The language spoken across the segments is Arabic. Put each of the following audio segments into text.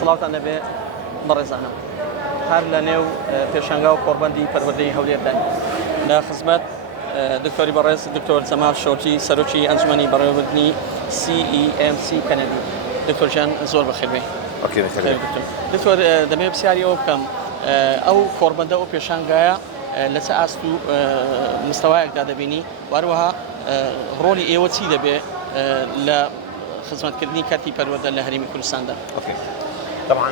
صلاة النبي مرزانا هر لنيو بيشانغاو قرباندي پروردهی هەولێردان لە خزمەت دکتۆری بەڕێز دکتۆر جەمال شۆرجی سەرۆکی ئەنجومەنی بەڕێوەبردننی CEMC کەنەدی. دکتۆر جان زۆر بەخێر بێ. اوكي بخير دکتۆر دەمەوێت پرسیاریەوە بکەم ئەو کۆربەندە ئەو پێشانگایە لە چه ئاست و مستەوایەکدا دەبینی واروەها ڕۆلی ئێوە چی دەبێ لە خزمەتکردنی کارتی پەروەردە لە هەرێمی کوردستاندا؟ اوكي طبعا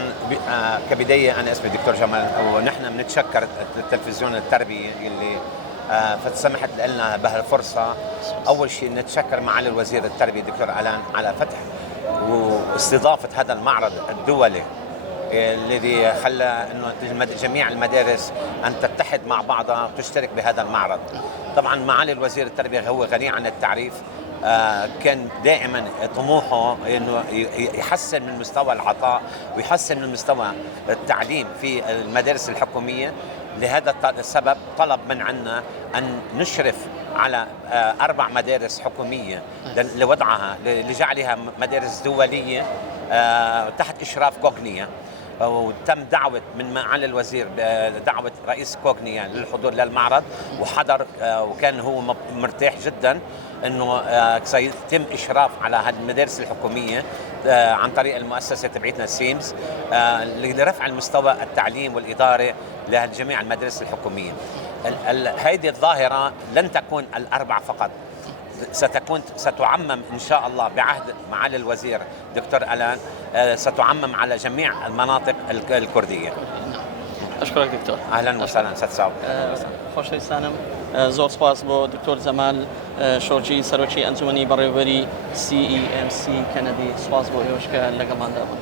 كبدايه انا اسمي الدكتور جمال ونحن بنتشكر التلفزيون التربيه اللي فسمحت لنا بهالفرصه. اول شيء نتشكر معالي الوزير التربيه الدكتور علان على فتح واستضافه هذا المعرض الدولي الذي خلى انه جميع المدارس ان تتحد مع بعضها وتشترك بهذا المعرض. طبعا معالي الوزير التربيه هو غني عن التعريف، كان دائما طموحه انه يحسن من مستوى العطاء ويحسن من مستوى التعليم في المدارس الحكوميه. لهذا السبب طلب من عنا ان نشرف على 4 مدارس حكوميه لوضعها لجعلها مدارس دوليه تحت اشراف كوغنيا. وتم دعوة من معالي الوزير دعوة رئيس كوغنيا للحضور للمعرض وحضر، وكان هو مرتاح جدا انه سيتم اشراف على هذه المدارس الحكوميه عن طريق المؤسسه تبعتنا سيمز لرفع المستوى التعليم والاداره لجميع المدارس الحكوميه. هذه الظاهره لن تكون ال4 فقط، ستعمم إن شاء الله بعهد معالي الوزير دكتور ألان، ستعمم على جميع المناطق الكردية. أشكرك دكتور. أهلا وسهلا ستساو. خوش لسانم زور سپاس بو دكتور جمال شۆرجی سەرۆکی ئەنجومەنی بەڕێوەبەری CEMC کەنەدی. سپاس بۆ ئێوەش کە لەگەڵمان دابن.